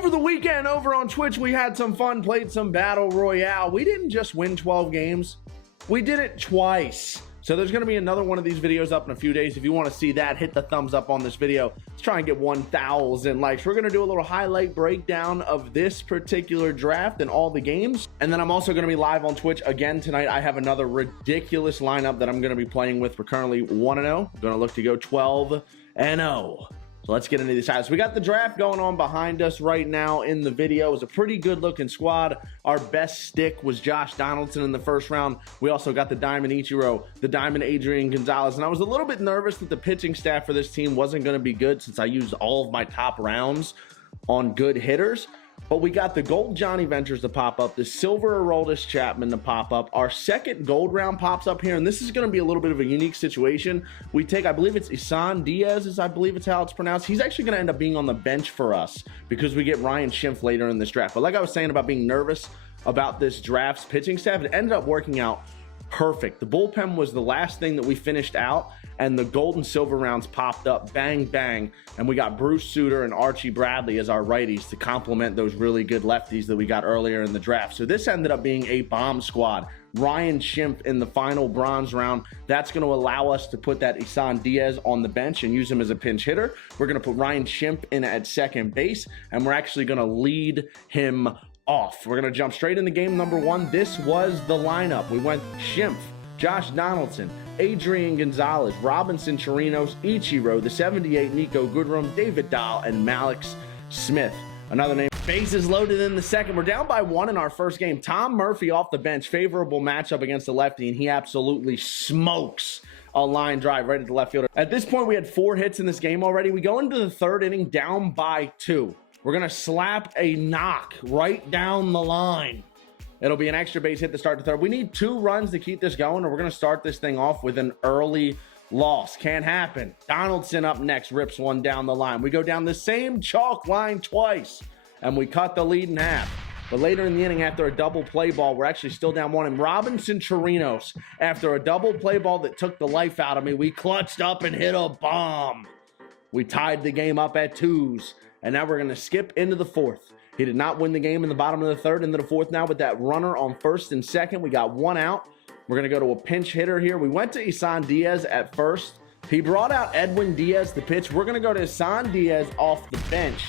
Over the weekend, over on Twitch, we had some fun, played some Battle Royale. We didn't just win 12 games, we did it twice. So there's going to be another one of these videos up in a few days. If you want to see that, hit the thumbs up on this video. Let's try and get 1,000 likes. We're going to do a little highlight breakdown of this particular draft and all the games. And then I'm also going to be live on Twitch again tonight. I have another ridiculous lineup that I'm going to be playing with. We're currently 1-0. We're going to look to go 12-0. So let's get into these highlights. We got the draft going on behind us right now in the video. It was a pretty good looking squad. Our best stick was Josh Donaldson in the first round. We also got the Diamond Ichiro, the Diamond Adrian Gonzalez. And I was a little bit nervous that the pitching staff for this team wasn't going to be good since I used all of my top rounds on good hitters. But we got the gold Johnny Ventures to pop up, the silver Aroldis Chapman to pop up. Our second gold round pops up here, and this is going to be a little bit of a unique situation. We take, I believe it's Isan Diaz, I believe it's how it's pronounced. He's actually going to end up being on the bench for us because we get Ryan Schimpf later in this draft. But like I was saying about being nervous about this draft's pitching staff, it ended up working out perfect. The bullpen was the last thing that we finished out, and the gold and silver rounds popped up, bang, bang, and we got Bruce Sutter and Archie Bradley as our righties to complement those really good lefties that we got earlier in the draft. So this ended up being a bomb squad. Ryan Schimpf in the final bronze round. That's going to allow us to put that Isan Diaz on the bench and use him as a pinch hitter. We're going to put Ryan Schimpf in at second base, and we're actually going to lead him off. We're going to jump straight into game number one. This was the lineup. We went Schimpf, Josh Donaldson, Adrian Gonzalez, Robinson Chirinos, Ichiro, the 78 Nico Goodrum, David Dahl, and Malix Smith. Another name. Bases loaded in the second. We're down by 1 in our first game. Tom Murphy off the bench. Favorable matchup against the lefty, and he absolutely smokes a line drive right at the left fielder. At this point, we had 4 hits in this game already. We go into the third inning down by 2. We're going to slap a knock right down the line. It'll be an extra base hit to start the third. We need 2 runs to keep this going, or we're going to start this thing off with an early loss. Can't happen. Donaldson up next, rips one down the line. We go down the same chalk line twice, and we cut the lead in half. But later in the inning, after a double play ball, we're actually still down 1. And Robinson Chirinos, after a double play ball that took the life out of me, we clutched up and hit a bomb. We tied the game up at 2s. And now we're going to skip into the fourth. He did not win the game in the bottom of the third. Into the fourth now with that runner on first and second. We got 1 out. We're going to go to a pinch hitter here. We went to Isan Diaz at first. He brought out Edwin Diaz to pitch. We're going to go to Isan Diaz off the bench,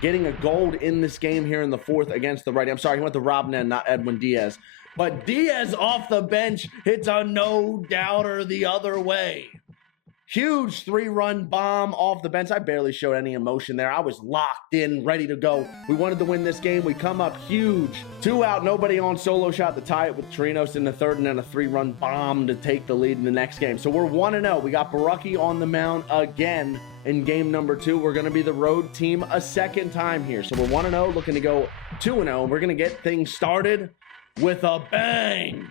getting a gold in this game here in the fourth against the righty. I'm sorry, he went to Rob Nen, not Edwin Diaz. But Diaz off the bench hits a no-doubter the other way. Huge 3-run bomb off the bench. I barely showed any emotion there. I was locked in, ready to go. We wanted to win this game. We come up huge. 2 out, nobody on, solo shot to tie it with Chirinos in the third, and then a 3-run bomb to take the lead in the next game. So we're 1-0. We got Barucki on the mound again in game number 2. We're going to be the road team a second time here. So we're 1-0, looking to go 2-0. We're going to get things started with a bang.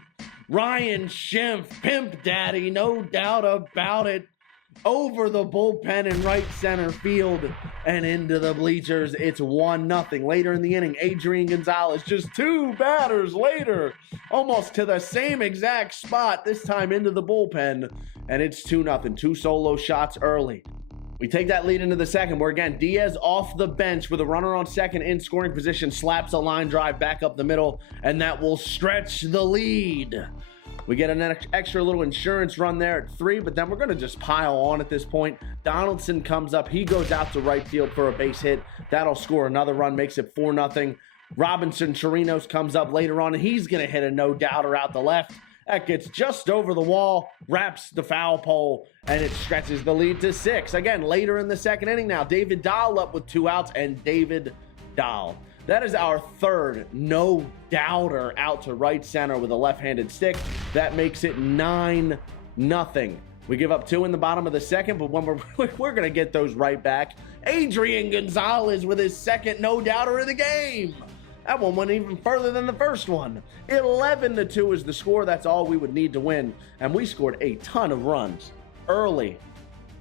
Ryan Schimpf, Pimp Daddy, no doubt about it. Over the bullpen in right center field and into the bleachers. It's 1-0. Later in the inning, Adrian Gonzalez, just 2 batters later, almost to the same exact spot, this time into the bullpen, and it's 2-0. 2 solo shots early. We take that lead into the second, where again, Diaz off the bench with a runner on second in scoring position, slaps a line drive back up the middle, and that will stretch the lead. We get an extra little insurance run there at 3, but then we're going to just pile on at this point. Donaldson comes up. He goes out to right field for a base hit. That'll score another run, makes it 4-0. Robinson Chirinos comes up later on, and he's going to hit a no-doubter out the left. That gets just over the wall, wraps the foul pole, and it stretches the lead to 6. Again, later in the second inning now, David Dahl up with 2 outs, and David Dahl. That is our third no-doubter out to right center with a left-handed stick. That makes it 9-0. We give up 2 in the bottom of the second, but when we're going to get those right back. Adrian Gonzalez with his second no-doubter of the game. That one went even further than the first one. 11-2 is the score. That's all we would need to win. And we scored a ton of runs early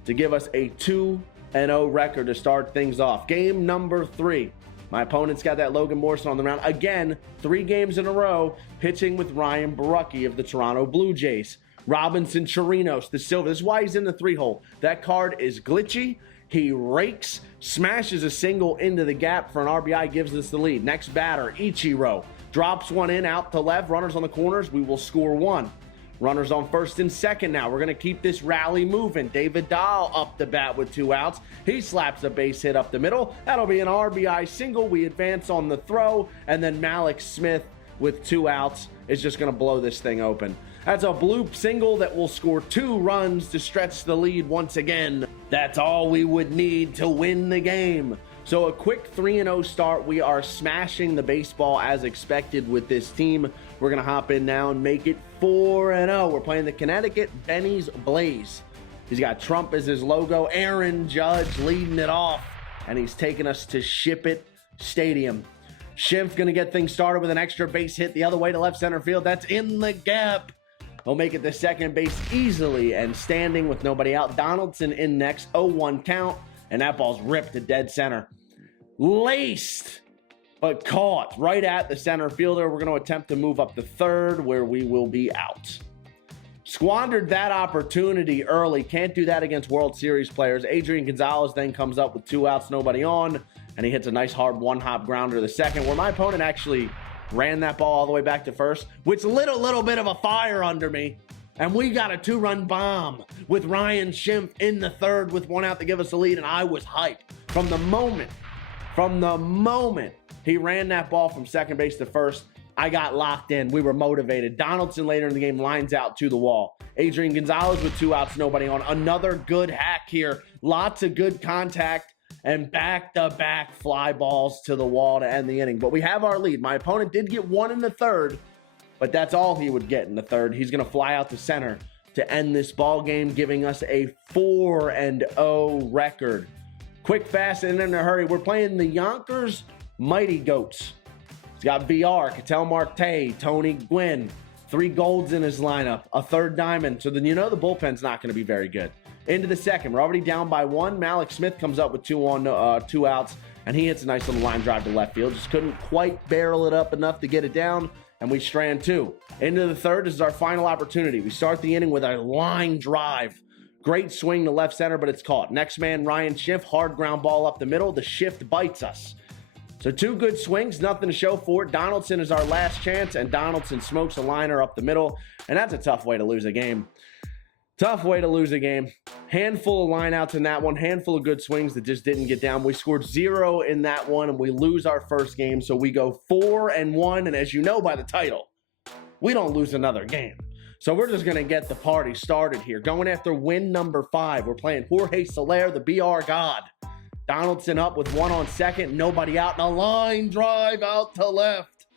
to give us a 2-0 record to start things off. Game number 3. My opponent's got that Logan Morrison on the mound. Again, 3 games in a row, pitching with Ryan Barucki of the Toronto Blue Jays. Robinson Chirinos, the silver. This is why he's in the 3-hole. That card is glitchy. He rakes, smashes a single into the gap for an RBI, gives us the lead. Next batter, Ichiro, drops one in out to left. Runners on the corners. We will score one. Runners on first and second now. We're going to keep this rally moving. David Dahl up the bat with 2 outs. He slaps a base hit up the middle. That'll be an RBI single. We advance on the throw, and then Malik Smith with 2 outs is just going to blow this thing open. That's a bloop single that will score 2 runs to stretch the lead once again. That's all we would need to win the game. So a quick 3-0 start. We are smashing the baseball as expected with this team. We're going to hop in now and make it 4-0. We're playing the Connecticut Benny's Blaze. He's got Trump as his logo. Aaron Judge leading it off, and he's taking us to Ship It Stadium. Schimpf going to get things started with an extra base hit the other way to left center field. That's in the gap. He'll make it to second base easily and standing with nobody out. Donaldson in next, 0-1 count, and that ball's ripped to dead center. Laced, but caught right at the center fielder. We're going to attempt to move up to third, where we will be out. Squandered that opportunity early. Can't do that against World Series players. Adrian Gonzalez then comes up with 2 outs, nobody on, and he hits a nice hard one-hop grounder to the second, where my opponent actually ran that ball all the way back to first, which lit a little bit of a fire under me. And we got a 2-run bomb with Ryan Schimpf in the third with 1 out to give us the lead, and I was hyped. From the moment he ran that ball from second base to first, I got locked in. We were motivated. Donaldson later in the game lines out to the wall. Adrian Gonzalez with 2 outs, nobody on. Another good hack here. Lots of good contact and back-to-back fly balls to the wall to end the inning. But we have our lead. My opponent did get 1 in the third, but that's all he would get in the third. He's going to fly out to center to end this ball game, giving us a 4-0 record. Quick, fast, and in a hurry. We're playing the Yonkers Mighty Goats. He's got VR, Ketel Marte, Tony Gwynn, 3 golds in his lineup, a 3rd diamond. So then you know the bullpen's not going to be very good. Into the second. We're already down by 1. Malik Smith comes up with 2 outs, and he hits a nice little line drive to left field. Just couldn't quite barrel it up enough to get it down, and we strand 2. Into the third. This is our final opportunity. We start the inning with a line drive. Great swing to left center, but it's caught. Next man, Ryan Schimpf, hard ground ball up the middle. The shift bites us. So 2 good swings, nothing to show for it. Donaldson is our last chance, and Donaldson smokes a liner up the middle, and that's a tough way to lose a game. Tough way to lose a game. Handful of lineouts in that one, handful of good swings that just didn't get down. We scored 0 in that one, and we lose our first game, so we go 4-1, and as you know by the title, we don't lose another game. So we're just going to get the party started here. Going after win number 5. We're playing Jorge Soler, the BR God. Donaldson up with 1 on second, nobody out, and a line drive out to left.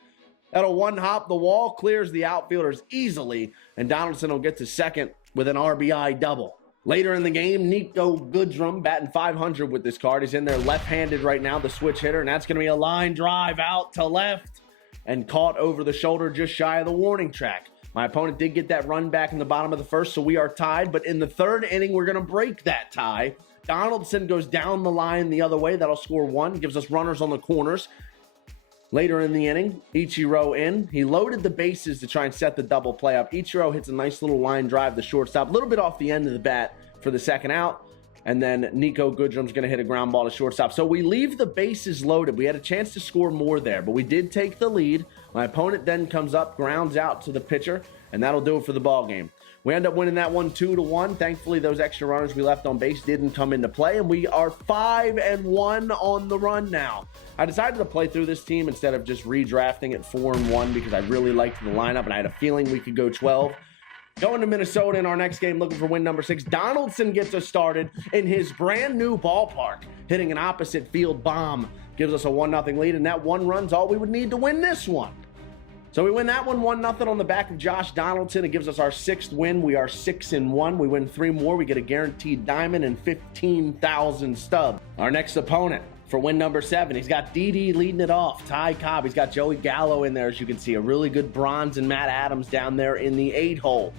That'll one-hop the wall, clears the outfielders easily, and Donaldson will get to second with an RBI double. Later in the game, Nico Goodrum batting .500 with this card. He's in there left-handed right now, the switch hitter, and that's going to be a line drive out to left and caught over the shoulder just shy of the warning track. My opponent did get that run back in the bottom of the first, so we are tied, but in the third inning, we're going to break that tie. Donaldson goes down the line the other way. That'll score 1, gives us runners on the corners. Later in the inning, Ichiro in. He loaded the bases to try and set the double play up. Ichiro hits a nice little line drive to shortstop, a little bit off the end of the bat for the second out. And then Nico Goodrum's going to hit a ground ball to shortstop. So we leave the bases loaded. We had a chance to score more there, but we did take the lead. My opponent then comes up, grounds out to the pitcher, and that'll do it for the ball game. We end up winning that one 2-1. Thankfully, those extra runners we left on base didn't come into play, and we are 5-1 on the run now. I decided to play through this team instead of just redrafting at 4-1 because I really liked the lineup, and I had a feeling we could go 12. Going to Minnesota in our next game, looking for win number 6. Donaldson gets us started in his brand new ballpark, hitting an opposite field bomb. Gives us a 1-0 lead, and that 1 run's all we would need to win this one. So we win that one 1-0 on the back of Josh Donaldson. It gives us our 6th win. We are 6-1. We win 3 more. We get a guaranteed diamond and 15,000 stub. Our next opponent for win number 7, he's got DD leading it off. Ty Cobb. He's got Joey Gallo in there, as you can see. A really good bronze and Matt Adams down there in the 8-hole.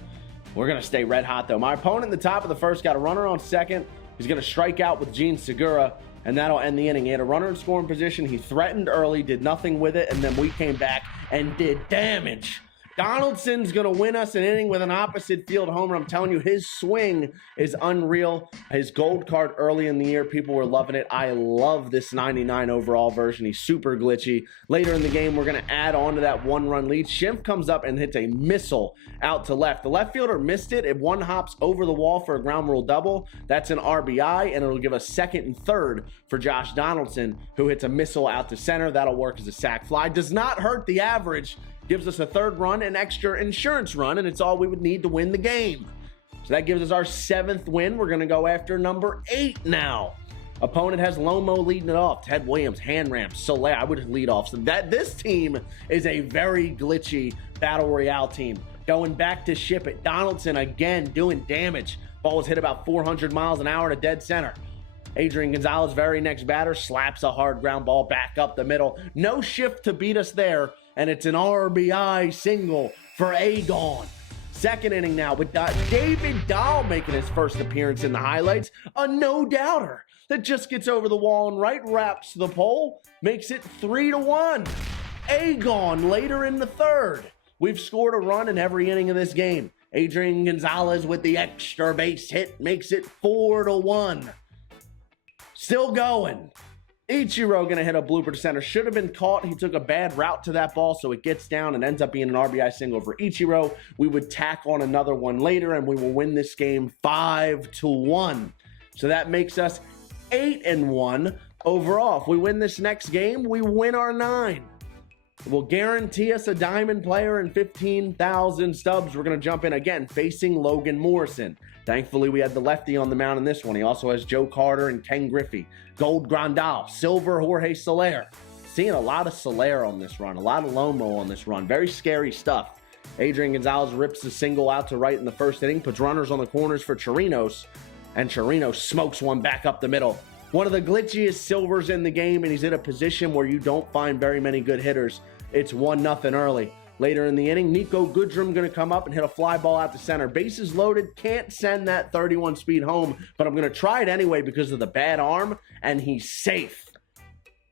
We're going to stay red hot, though. My opponent in the top of the first got a runner on second. He's going to strike out with Gene Segura, and that'll end the inning. He had a runner in scoring position. He threatened early, did nothing with it, and then we came back and did damage. Donaldson's going to win us an inning with an opposite field homer. I'm telling you, his swing is unreal. His gold card early in the year, people were loving it. I love this 99 overall version. He's super glitchy. Later in the game, we're going to add on to that one-run lead. Schimpf comes up and hits a missile out to left. The left fielder missed it. It one hops over the wall for a ground rule double. That's an RBI, and it'll give us second and third for Josh Donaldson, who hits a missile out to center. That'll work as a sac fly. Does not hurt the average. Gives us a third run, an extra insurance run, and it's all we would need to win the game. So that gives us our 7th win. We're going to go after number 8 now. Opponent has Lomo leading it off. Ted Williams, Hanram, Soler. I would lead off. So this team is a very glitchy Battle Royale team. Going back to ship it. Donaldson again doing damage. Ball was hit about 400 miles an hour to dead center. Adrian Gonzalez, very next batter, slaps a hard ground ball back up the middle. No shift to beat us there, and it's an RBI single for Agon. Second inning now with David Dahl making his first appearance in the highlights. A no-doubter that just gets over the wall and right wraps the pole, makes it 3-1. Agon later in the third. We've scored a run in every inning of this game. Adrian Gonzalez with the extra base hit makes it 4-1. Still going. Ichiro going to hit a blooper to center. Should have been caught. He took a bad route to that ball, so it gets down and ends up being an RBI single for Ichiro. We would tack on another one later, and we will win this game 5-1. So that makes us 8-1 overall. If we win this next game, we win our 9. It will guarantee us a diamond player and 15,000 stubs. We're going to jump in again, facing Logan Morrison. Thankfully, we had the lefty on the mound in this one. He also has Joe Carter and Ken Griffey. Gold Grandal, silver Jorge Soler. Seeing a lot of Soler on this run, a lot of Lomo on this run. Very scary stuff. Adrian Gonzalez rips a single out to right in the first inning, puts runners on the corners for Chirinos, and Chirinos smokes one back up the middle. One of the glitchiest silvers in the game, and he's in a position where you don't find very many good hitters. It's 1-0 early. Later in the inning, Nico Goodrum going to come up and hit a fly ball out to center. Bases loaded, can't send that 31 speed home, but I'm going to try it anyway because of the bad arm, and he's safe.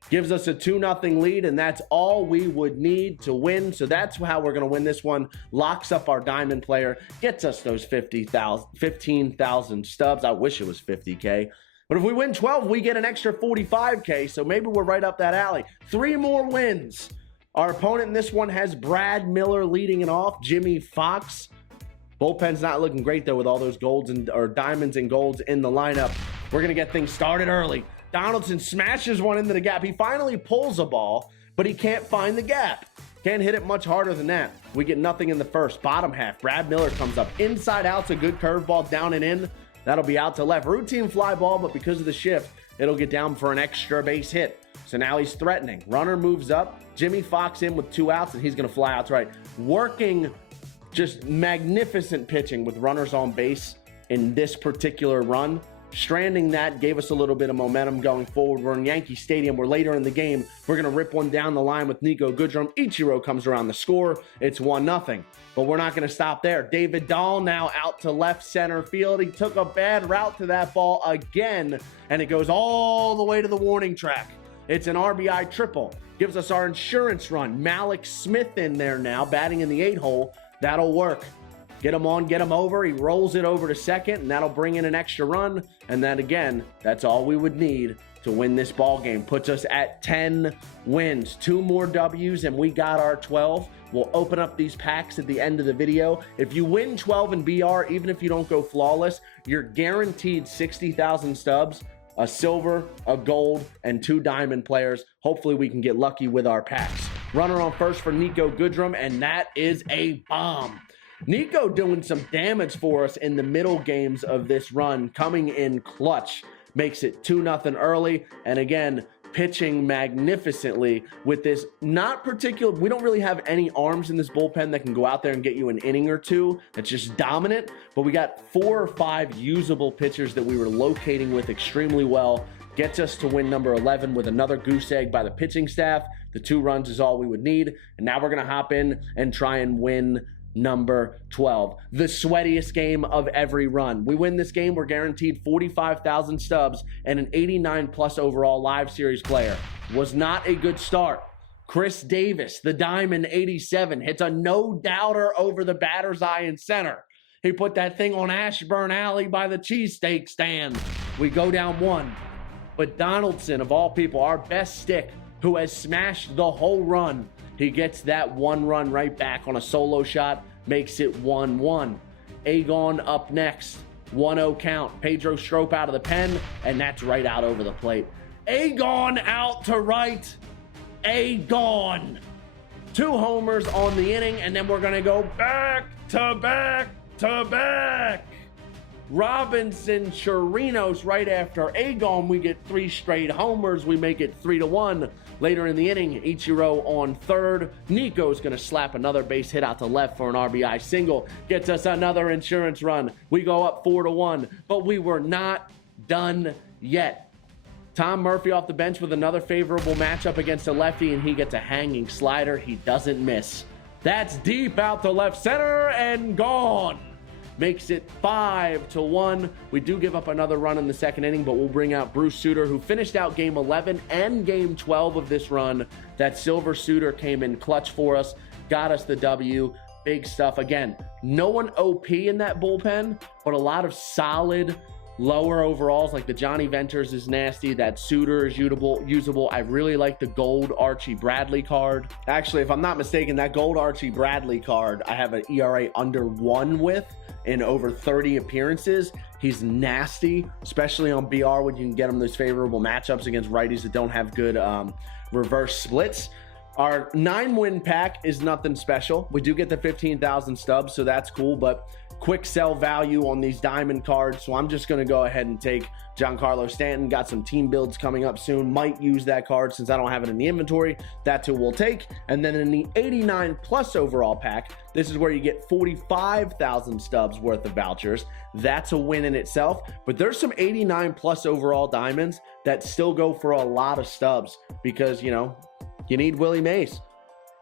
Gives us a 2-0 lead, and that's all we would need to win. So that's how we're going to win this one. Locks up our diamond player, gets us those 15,000 stubs. I wish it was 50K. But if we win 12, we get an extra 45K, so maybe we're right up that alley. 3 more wins. Our opponent in this one has Brad Miller leading it off, Jimmy Fox. Bullpen's not looking great, though, with all those diamonds and golds in the lineup. We're going to get things started early. Donaldson smashes one into the gap. He finally pulls a ball, but he can't find the gap. Can't hit it much harder than that. We get nothing in the first. Bottom half, Brad Miller comes up. Inside out's a good curveball down and in. That'll be out to left. Routine fly ball, but because of the shift, it'll get down for an extra base hit. So now he's threatening. Runner moves up. Jimmy Fox in with 2 outs, and he's going to fly out to right. Working just magnificent pitching with runners on base in this particular run. Stranding that gave us a little bit of momentum going forward. We're in Yankee Stadium. We're later in the game. We're going to rip one down the line with Nico Goodrum. Ichiro comes around the score. It's 1-0. But we're not going to stop there. David Dahl now out to left center field. He took a bad route to that ball again, and it goes all the way to the warning track. It's an RBI triple. Gives us our insurance run. Malik Smith in there now, batting in the 8-hole. That'll work. Get him on, get him over. He rolls it over to second, and that'll bring in an extra run. And then again, that's all we would need to win this ball game. Puts us at 10 wins. 2 more W's, and we got our 12. We'll open up these packs at the end of the video. If you win 12 in BR, even if you don't go flawless, you're guaranteed 60,000 stubs, a silver, a gold, and 2 diamond players. Hopefully we can get lucky with our packs. Runner on first for Nico Goodrum, and that is a bomb. Nico doing some damage for us in the middle games of this run, coming in clutch. Makes it 2-0 early, and again, pitching magnificently with this not particular, we don't really have any arms in this bullpen that can go out there and get you an inning or 2. That's just dominant, but we got 4 or 5 usable pitchers that we were locating with extremely well. Gets us to win number 11 with another goose egg by the pitching staff. The 2 runs is all we would need, and now we're going to hop in and try and win number 12, the sweatiest game of every run. We win this game, we're guaranteed 45,000 stubs and an 89 plus overall live series player. Was not a good start. Chris Davis, the Diamond 87, hits a no-doubter over the batter's eye in center. He put that thing on Ashburn Alley by the cheesesteak stand. We go down 1. But Donaldson, of all people, our best stick, who has smashed the whole run, he gets that 1 run right back on a solo shot, makes it 1-1. Agon up next, 1-0 count. Pedro Strop out of the pen, and that's right out over the plate. Agon out to right. Agon. 2 homers on the inning, and then we're going to go back to back to back. Robinson Chirinos right after Agon. We get 3 straight homers. We make it 3-1. Later in the inning, Ichiro on third. Nico's going to slap another base hit out to left for an RBI single. Gets us another insurance run. We go up 4-1, but we were not done yet. Tom Murphy off the bench with another favorable matchup against a lefty, and he gets a hanging slider. He doesn't miss. That's deep out to left center and gone. Makes it 5-1. We do give up another run in the second inning, but we'll bring out Bruce Sutter, who finished out game 11 and game 12 of this run. That silver Sutter came in clutch for us, got us the W. Big stuff. Again, no one OP in that bullpen, but a lot of solid lower overalls, like the Johnny Venters is nasty. That Suter is usable. I really like the gold Archie Bradley card. Actually, if I'm not mistaken, that gold Archie Bradley card, I have an ERA under 1 with in over 30 appearances. He's nasty, especially on BR when you can get him those favorable matchups against righties that don't have good reverse splits. Our 9-win pack is nothing special. We do get the 15,000 stubs, so that's cool, but quick sell value on these diamond cards. So I'm just going to go ahead and take Giancarlo Stanton. Got some team builds coming up soon. Might use that card since I don't have it in the inventory. That's who we'll take. And then in the 89 plus overall pack, this is where you get 45,000 stubs worth of vouchers. That's a win in itself. But there's some 89 plus overall diamonds that still go for a lot of stubs because, you know, you need Willie Mays.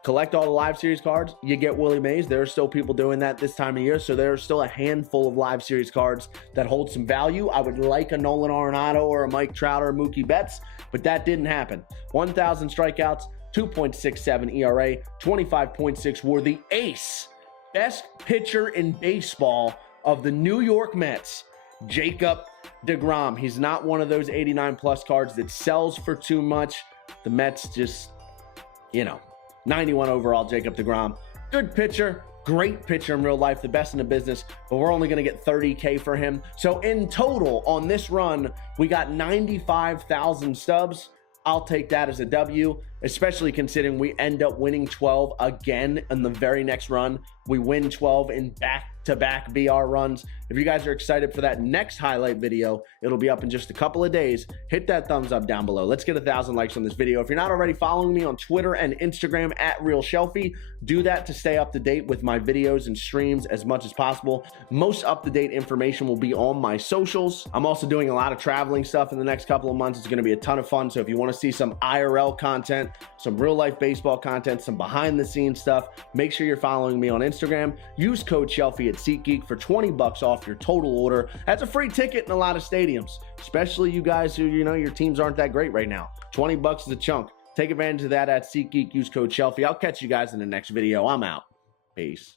Collect all the live series cards, you get Willie Mays. There are still people doing that this time of year, so there are still a handful of live series cards that hold some value. I would like a Nolan Arenado or a Mike Trout or a Mookie Betts, but that didn't happen. 1,000 strikeouts, 2.67 ERA, 25.6 WAR. The ace, best pitcher in baseball of the New York Mets, Jacob deGrom. He's not one of those 89 plus cards that sells for too much. The Mets just, you know, 91 overall, Jacob deGrom. Good pitcher, great pitcher in real life, the best in the business, but we're only going to get 30K for him. So in total on this run, we got 95,000 stubs. I'll take that as a W, especially considering we end up winning 12 again in the very next run. We win 12 in back-to-back BR runs. If you guys are excited for that next highlight video, it'll be up in just a couple of days. Hit that thumbs up down below. Let's get 1,000 likes on this video. If you're not already following me on Twitter and Instagram at RealShelfy, do that to stay up to date with my videos and streams as much as possible. Most up-to-date information will be on my socials. I'm also doing a lot of traveling stuff in the next couple of months. It's going to be a ton of fun. So if you want to see some IRL content, some real-life baseball content, some behind-the-scenes stuff, make sure you're following me on Instagram. Use code Shelfy at SeatGeek for 20 bucks off your total order. That's a free ticket in a lot of stadiums, especially you guys who, you know, your teams aren't that great right now. 20 bucks is a chunk. Take advantage of that at SeatGeek. Use code Shelfy. I'll catch you guys in the next video. I'm out. Peace.